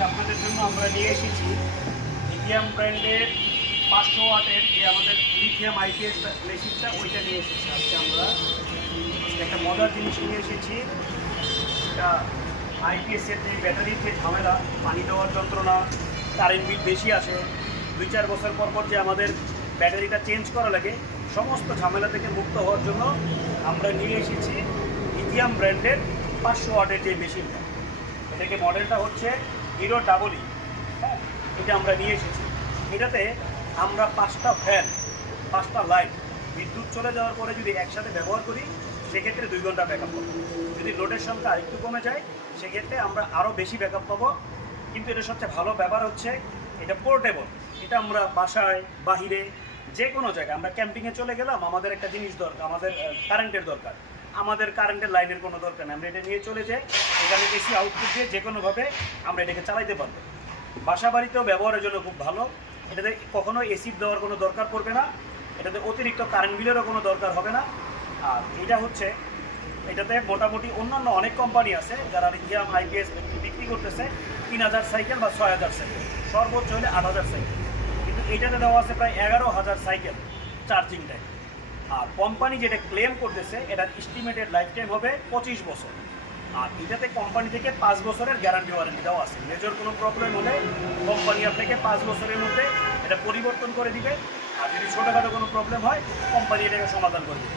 আজকে আপনাদের জন্য আমরা নিয়ে এসেছি লিথিয়াম ব্র্যান্ডের 500 ওয়াটের যে আমাদের লিথিয়াম আইপিএস মেশিনটা ওইটা নিয়ে এসেছি। আজকে আমরা একটা মজার জিনিস নিয়ে এসেছি। এটা আইপিএসের যে ব্যাটারির যে ঝামেলা, পানি দেওয়ার যন্ত্রণা, কারেন্ট বিল বেশি আসে, 2-4 বছর পর পর যে আমাদের ব্যাটারিটা চেঞ্জ করা লাগে, সমস্ত ঝামেলা থেকে মুক্ত হওয়ার জন্য আমরা নিয়ে এসেছি লিথিয়াম ব্র্যান্ডের 500 ওয়াটের যে মেশিনটা। এটাকে মডেলটা হচ্ছে হিরো ডাবল ই। হ্যাঁ, এটা আমরা নিয়ে এসেছি। এটাতে আমরা 5টা ফ্যান, 5টা লাইট বিদ্যুৎ চলে যাওয়ার পরে যদি একসাথে ব্যবহার করি সেক্ষেত্রে 2 ঘন্টা ব্যাকআপ পাবো। যদি লোডের সংখ্যা আরেকটু কমে যায় সেক্ষেত্রে আমরা আরও বেশি ব্যাকআপ পাবো। কিন্তু এটা সবচেয়ে ভালো ব্যাপার হচ্ছে এটা পোর্টেবল। এটা আমরা বাসায়, বাহিরে, যে কোনো জায়গায়, আমরা ক্যাম্পিংয়ে চলে গেলাম, আমাদের একটা জিনিস দরকার, আমাদের কারেন্টের দরকার, আমাদের কারেন্টের লাইনের কোনো দরকার নেই, আমরা এটা নিয়ে চলে যাই। এখানে এসি আউটপুট দিয়ে যে কোনোভাবে আমরা এটাকে চালাইতে পারবো। বাসা বাড়িতেও ব্যবহারের জন্য খুব ভালো। এটাতে কখনো এসি দেওয়ার কোনো দরকার পড়বে না, এটাতে অতিরিক্ত কারেন্ট বিলেরও কোনো দরকার হবে না। আর এটা হচ্ছে, এটাতে মোটামুটি অন্যান্য অনেক কোম্পানি আছে যারা লিথিয়াম আইপিএস বিক্রি করতেছে 3000 সাইকেল বা 6000 সাইকেল, সর্বোচ্চ হলে 8000 সাইকেল। কিন্তু এটাতে দেওয়া আছে প্রায় 11000 সাইকেল চার্জিং টাইম। আর কোম্পানি যেটা ক্লেম করতেছে এটার এস্টিমেটেড লাইফ টাইম হবে 25 বছর। আর এটাতে কোম্পানি থেকে 5 বছরের গ্যারান্টি ওয়ারেন্টি দেওয়া আছে। মেজর কোনো প্রবলেম হলে কোম্পানি আপনাকে 5 বছরের মধ্যে এটা পরিবর্তন করে দিবে। আর যদি ছোটোখাটো কোনো প্রবলেম হয় কোম্পানি এটাকে সমাধান করে দেবে।